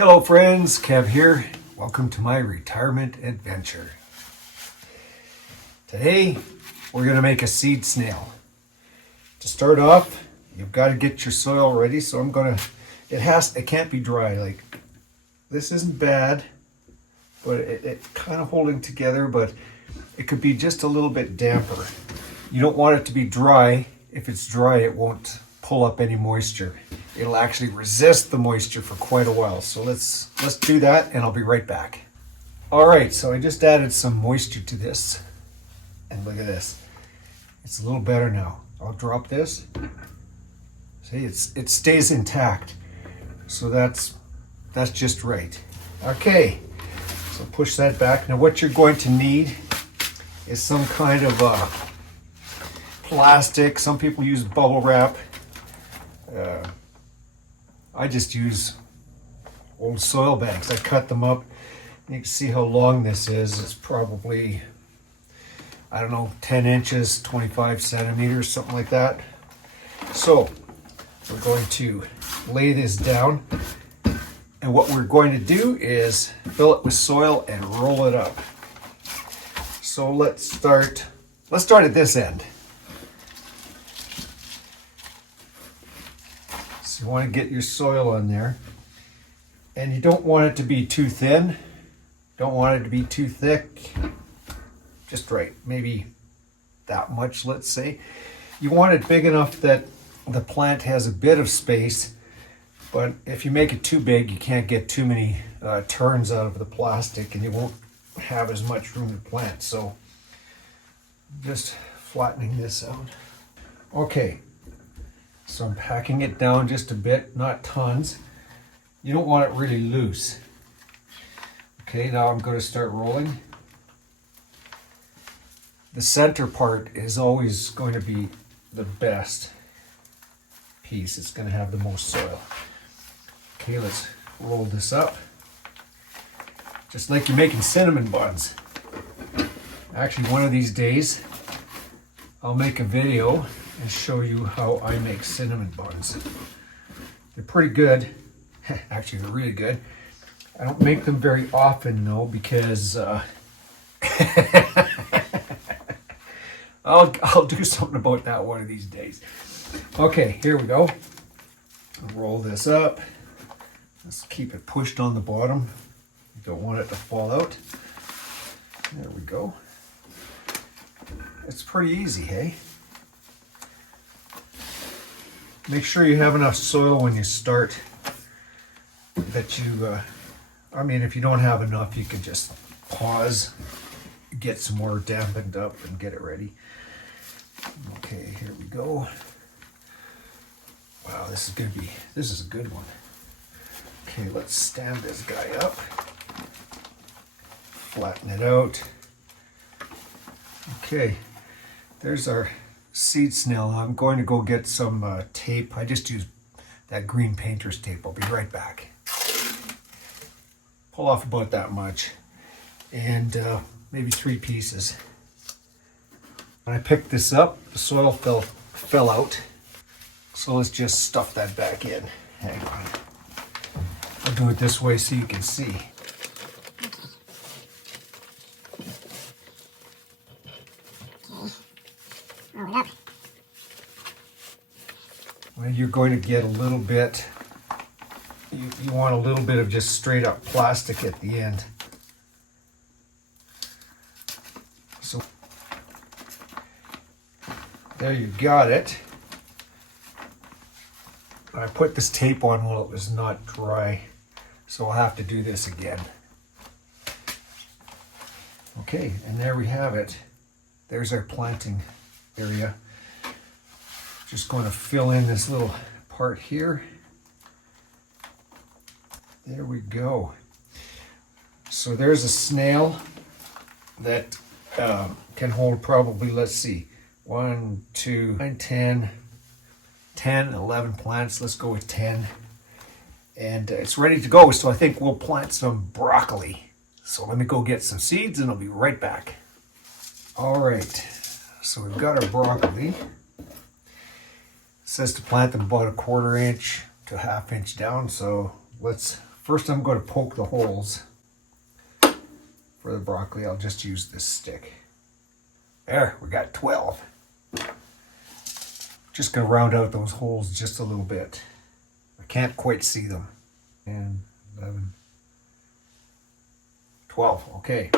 Hello friends, Kev here. Welcome to my retirement adventure. Today we're going to make a seed snail. To start off, you've got to get your soil ready. So it can't be dry. Like this isn't bad, but it kind of holding together, but it could be just a little bit damper. You don't want it to be dry. If it's dry, it won't pull up any moisture. It'll actually resist the moisture for quite a while. So let's do that and I'll be right back. All right, so I just added some moisture to this. And look at this. It's a little better now. I'll drop this. See, it stays intact. So that's just right. Okay, so push that back. Now what you're going to need is some kind of plastic. Some people use bubble wrap. I just use old soil bags. I cut them up. You can see how long this is. It's probably, I don't know, 10 inches, 25 centimeters, something like that. So we're going to lay this down. And what we're going to do is fill it with soil and roll it up. So let's start at this end. You want to get your soil on there, and you don't want it to be too thin, don't want it to be too thick, just right, maybe that much, let's say. You want it big enough that the plant has a bit of space, but if you make it too big, you can't get too many turns out of the plastic and you won't have as much room to plant. So just flattening this out. Okay. So I'm packing it down just a bit, not tons. You don't want it really loose. Okay, now I'm going to start rolling. The center part is always going to be the best piece. It's going to have the most soil. Okay, let's roll this up. Just like you're making cinnamon buns. Actually, one of these days, I'll make a video and show you how I make cinnamon buns. They're pretty good. Actually, they're really good. I don't make them very often though, because I'll do something about that one of these days. Okay, here we go. I'll roll this up. Let's keep it pushed on the bottom. You don't want it to fall out. There we go. It's pretty easy, hey? Make sure you have enough soil when you start that you, if you don't have enough, you can just pause, get some more dampened up and get it ready. Okay, here we go. Wow, this is a good one. Okay, let's stand this guy up. Flatten it out. Okay, there's our seed snail. I'm going to go get some tape. I just use that green painter's tape. I'll be right back. Pull off about that much and maybe 3 pieces. When I picked this up, the soil fell out. So let's just stuff that back in. Hang on. I'll do it this way so you can see. Well, you're going to get a little bit, you want a little bit of just straight up plastic at the end. So there you got it. I put this tape on while it was not dry, so I'll have to do this again. Okay, and there we have it. There's our planting area. Just going to fill in this little part here. There we go. So there's a snail that can hold probably, let's see, 1, 2, 9, 10, 11 plants. Let's go with 10. And it's ready to go. So I think we'll plant some broccoli. So let me go get some seeds and I'll be right back. All right, so we've got our broccoli. It says to plant them about 1/4 inch to 1/2 inch down, so let's First I'm going to poke the holes. For the broccoli, I'll just use this stick. There, we got 12. Just going to round out those holes just a little bit. I can't quite see them. And 11, 12, okay.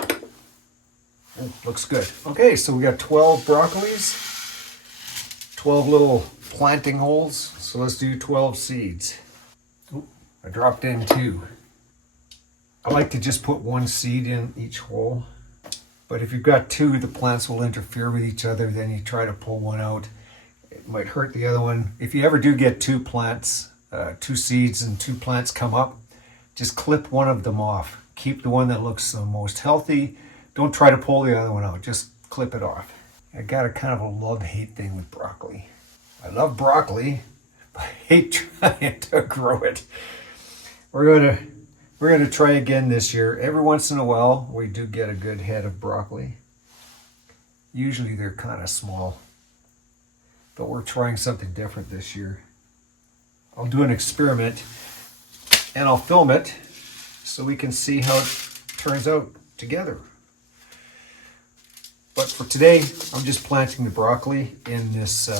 Oh, looks good. Okay, so we got 12 broccolis, 12 little planting holes. So let's do 12 seeds. Ooh, I dropped in 2. I like to just put 1 seed in each hole. But if you've got 2, the plants will interfere with each other. Then you try to pull one out. It might hurt the other one. If you ever do get 2 plants, 2 seeds and 2 plants come up, just clip one of them off. Keep the one that looks the most healthy. Don't try to pull the other one out. Just clip it off. I got a kind of a love-hate thing with broccoli. I love broccoli, but I hate trying to grow it. We're gonna try again this year. Every once in a while, we do get a good head of broccoli. Usually they're kind of small, but we're trying something different this year. I'll do an experiment and I'll film it so we can see how it turns out together. But for today, I'm just planting the broccoli in this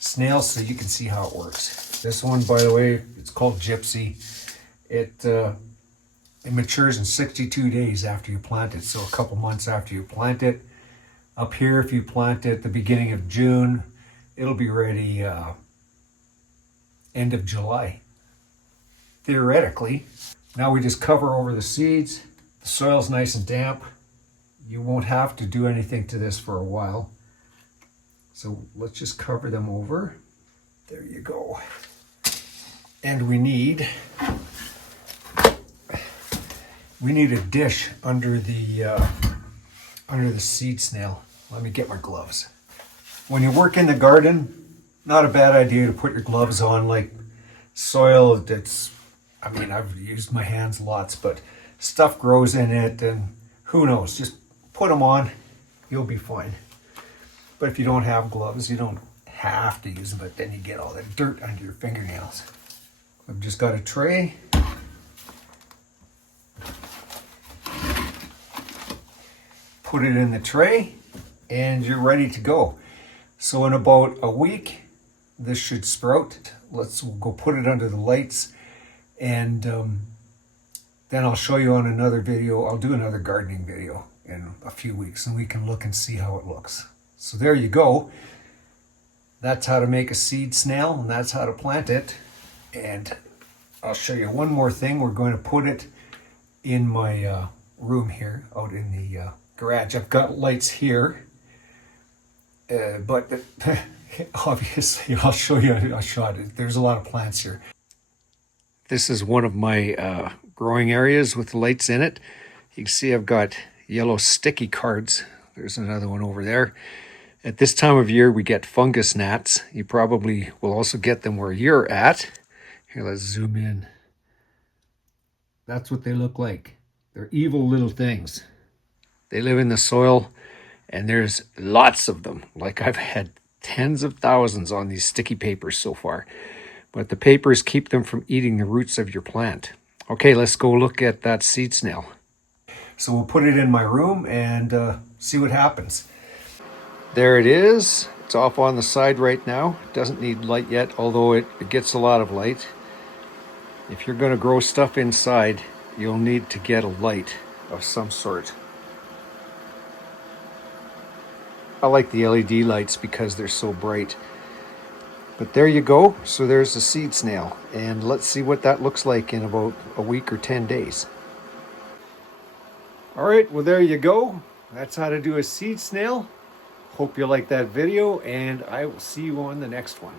snail so you can see how it works. This one, by the way, it's called Gypsy. It matures in 62 days after you plant it, so a couple months after you plant it. Up here, if you plant it at the beginning of June, it'll be ready end of July, theoretically. Now we just cover over the seeds. The soil's nice and damp. You won't have to do anything to this for a while. So let's just cover them over. There you go. And we need a dish under the seed snail. Let me get my gloves. When you work in the garden, not a bad idea to put your gloves on. Like soil that's, I mean, I've used my hands lots, but stuff grows in it and who knows, just put them on, you'll be fine. But if you don't have gloves, you don't have to use them, but then you get all the dirt under your fingernails. I've just got a tray. Put it in the tray and you're ready to go. So in about a week, this should sprout. We'll go put it under the lights and then I'll show you on another video. I'll do another gardening video in a few weeks and we can look and see how it looks. So there you go. That's how to make a seed snail and that's how to plant it. And I'll show you one more thing. We're going to put it in my room here, out in the garage. I've got lights here, but obviously I'll show you a shot. There's a lot of plants here. This is one of my growing areas with lights in it. You can see I've got yellow sticky cards. There's another one over there. At this time of year, we get fungus gnats. You probably will also get them where you're at. Here, let's zoom in. That's what they look like. They're evil little things. They live in the soil, and there's lots of them. Like I've had tens of thousands on these sticky papers so far. But the papers keep them from eating the roots of your plant. Okay, let's go look at that seed snail. So we'll put it in my room and see what happens. There it is. It's off on the side right now. It doesn't need light yet, although it gets a lot of light. If you're going to grow stuff inside, you'll need to get a light of some sort. I like the LED lights because they're so bright. But there you go. So there's the seed snail. And let's see what that looks like in about a week or 10 days. All right, well, there you go. That's how to do a seed snail. Hope you like that video, and I will see you on the next one.